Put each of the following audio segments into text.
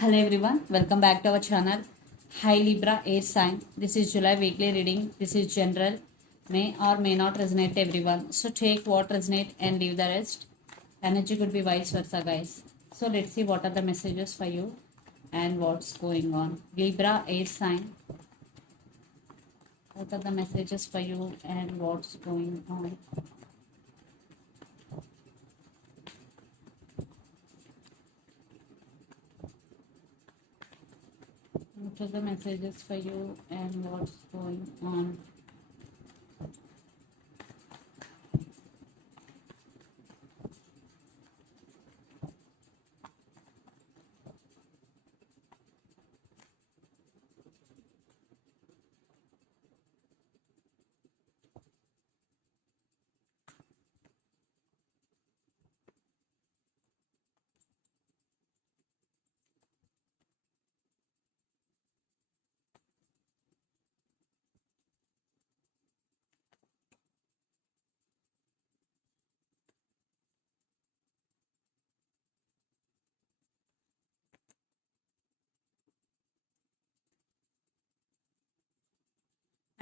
Hello everyone, welcome back to our channel. Hi Libra Air Sign. This is July weekly reading. This is general. May or may not resonate to everyone. So take what resonate and leave the rest. Energy could be vice versa, guys. So let's see what are the messages for you and what's going on. Libra Air Sign. What are the messages for you and what's going on? What are the messages for you and what's going on?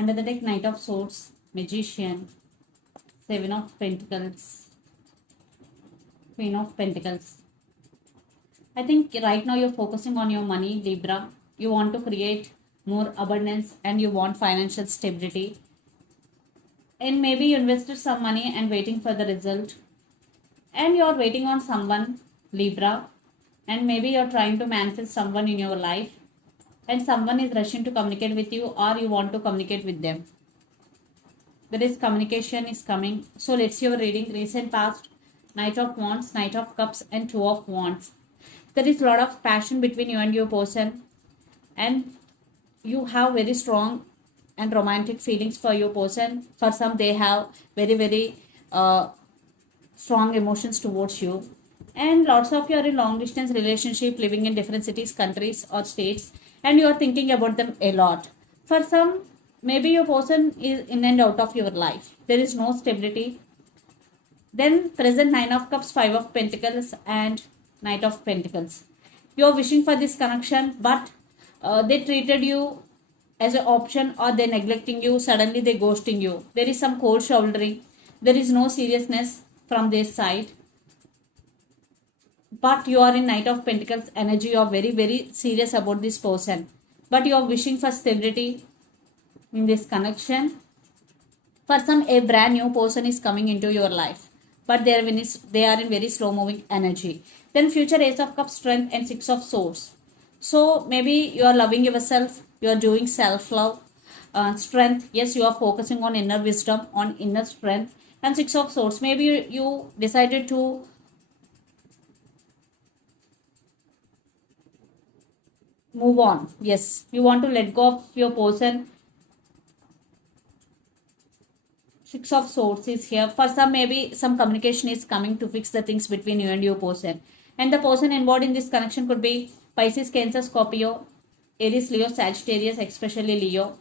Under the deck, Knight of Swords, Magician, Seven of Pentacles, Queen of Pentacles. I think right now you're focusing on your money, Libra. You want to create more abundance and you want financial stability. And maybe you invested some money and waiting for the result. And you're waiting on someone, Libra. And maybe you're trying to manifest someone in your life. And someone is rushing to communicate with you or you want to communicate with them. There is communication is coming. So let's see your reading. Recent past, Knight of Wands, Knight of Cups and Two of Wands. There is a lot of passion between you and your person. And you have very strong and romantic feelings for your person. For some, they have very strong emotions towards you. And lots of you are in long distance relationship, living in different cities, countries or states, and you are thinking about them a lot. For some, maybe your person is in and out of your life. There is no stability. Then present Nine of Cups, Five of Pentacles and Knight of Pentacles. You are wishing for this connection, but they treated you as an option or they neglecting you. Suddenly they ghosting you. There is some cold shouldering. There is no seriousness from their side. But you are in Knight of Pentacles energy. You are very serious about this person. But you are wishing for stability in this connection. For some, a brand new person is coming into your life. But they are in very slow moving energy. Then future Ace of Cups, Strength and Six of Swords. So maybe you are loving yourself. You are doing self-love. Strength. Yes, you are focusing on inner wisdom, on inner strength. And Six of Swords. Maybe you decided to move on. Yes, you want to let go of your person. Six of Swords is here. For some, maybe some communication is coming to fix the things between you and your person. And the person involved in this connection could be Pisces, Cancer, Scorpio, Aries, Leo, Sagittarius, especially Leo,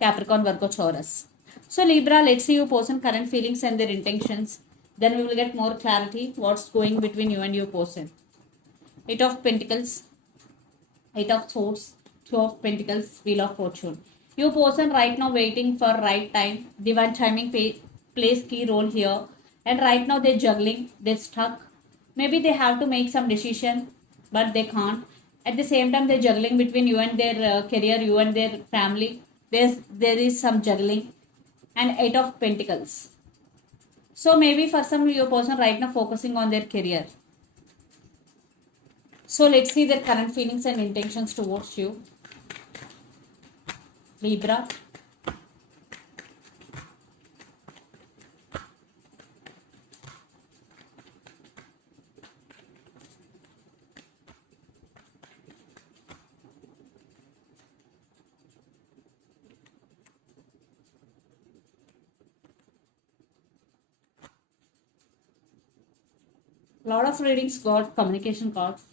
Capricorn, Virgo, Taurus. So Libra, let's see your person current feelings and their intentions. Then we will get more clarity what's going between you and your person. Eight of Pentacles, Eight of Swords, Two of Pentacles, Wheel of Fortune. Your person right now waiting for right time. Divine timing plays key role here. And right now they're juggling. They're stuck. Maybe they have to make some decision, but they can't. At the same time, they're juggling between you and their career, you and their family. There is some juggling. And Eight of Pentacles. So maybe for some your person right now focusing on their career. So let's see their current feelings and intentions towards you. Libra. Lot of readings got communication cards.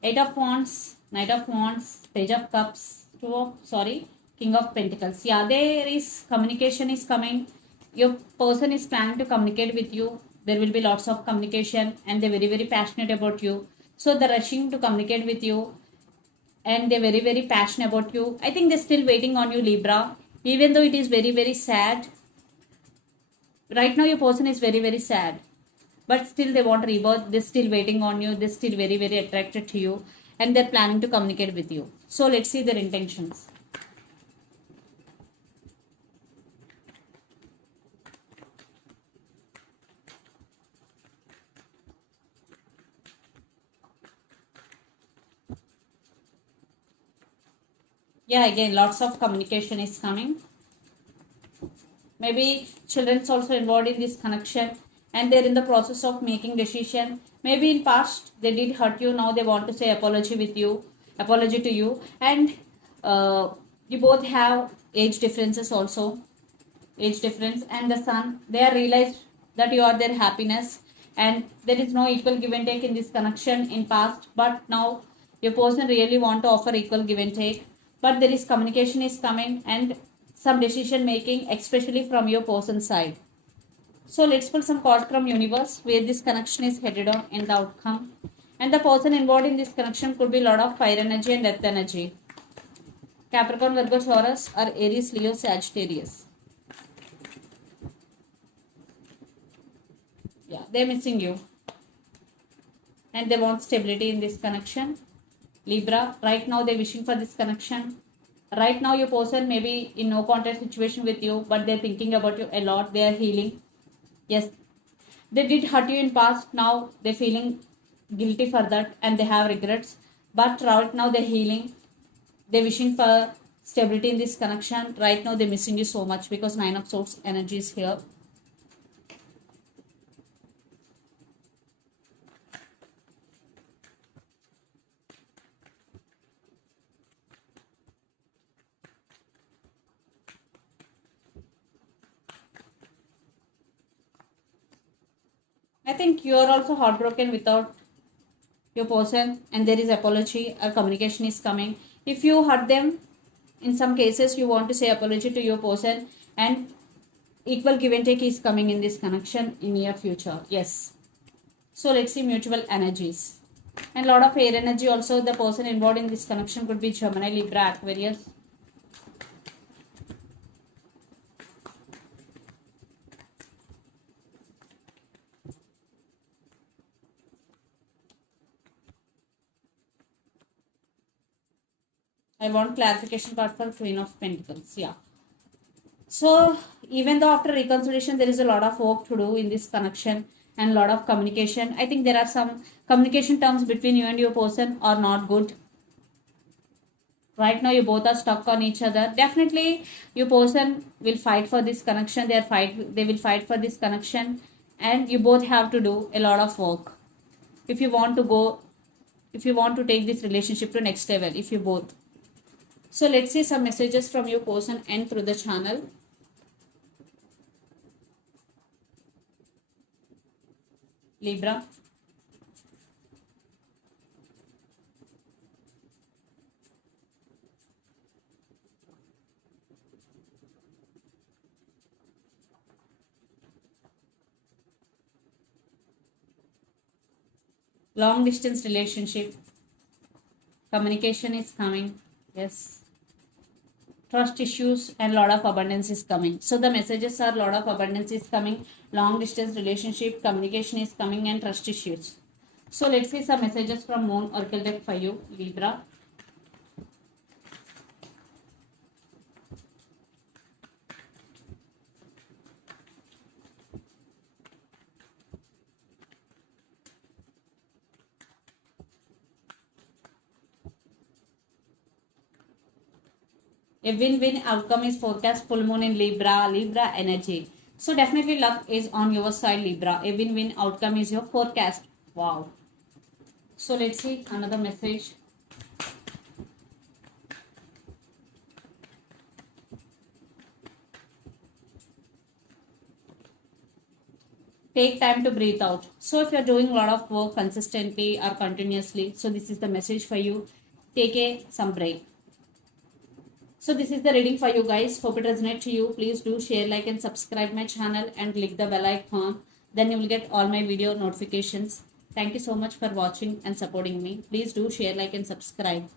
Eight of Wands, Knight of Wands, Page of Cups, King of Pentacles. Yeah, there is communication is coming. Your person is planning to communicate with you. There will be lots of communication and they're very passionate about you. So they're rushing to communicate with you. and they're very, very passionate about you. I think they're still waiting on you, Libra, even though it is very, very sad. Right now your person is very, very sad, but still they want rebirth. They're still waiting on you. They're still very, very attracted to you, and they're planning to communicate with you. So let's see their intentions. Yeah, again, lots of communication is coming. Maybe children's also involved in this connection, and they're in the process of making decision. Maybe in past they did hurt you. Now they want to say apology to you, and you both have age differences also, age difference. And the son, they are realized that you are their happiness, and there is no equal give and take in this connection in past. But now your person really want to offer equal give and take, but there is communication is coming and some decision making, especially from your person's side. So let's pull some cards from universe where this connection is headed on in the outcome. And the person involved in this connection could be a lot of fire energy and earth energy. Capricorn, Virgo, Taurus, or Aries, Leo, Sagittarius. Yeah, they're missing you, and they want stability in this connection. Libra, right now they're wishing for this connection. Right now your person may be in no contact situation with you, but they're thinking about you a lot. They are healing. Yes, they did hurt you in past. Now they're feeling guilty for that, and they have regrets. But right now they're healing. They're wishing for stability in this connection. Right now they're missing you so much because 9 of Swords energy is here. I think you are also heartbroken without your person, and there is apology or communication is coming. If you hurt them, in some cases you want to say apology to your person, and equal give and take is coming in this connection in near future. Yes. So let's see mutual energies. And a lot of air energy also. The person involved in this connection could be Gemini, Libra, Aquarius. I want clarification card for Queen of Pentacles. Yeah. So even though after reconciliation there is a lot of work to do in this connection and a lot of communication, I think there are some communication terms between you and your person are not good. Right now you both are stuck on each other. Definitely your person will fight for this connection. They will fight for this connection, and you both have to do a lot of work if you want to take this relationship to next level, if you both. So let's see some messages from your person and through the channel. Libra. Long distance relationship. Communication is coming. Yes. Trust issues and lot of abundance is coming. So the messages are lot of abundance is coming, long distance relationship, communication is coming, and trust issues. So let's see some messages from Moon Oracle deck for you, Libra. A win-win outcome is forecast, full moon in Libra, Libra energy. So definitely luck is on your side, Libra. A win-win outcome is your forecast. Wow. So let's see another message. Take time to breathe out. So if you're doing a lot of work consistently or continuously, so this is the message for you. Take some break. So this is the reading for you guys. Hope it resonates to you. Please do share, like, and subscribe my channel and click the bell icon. Then you will get all my video notifications. Thank you so much for watching and supporting me. Please do share, like, and subscribe.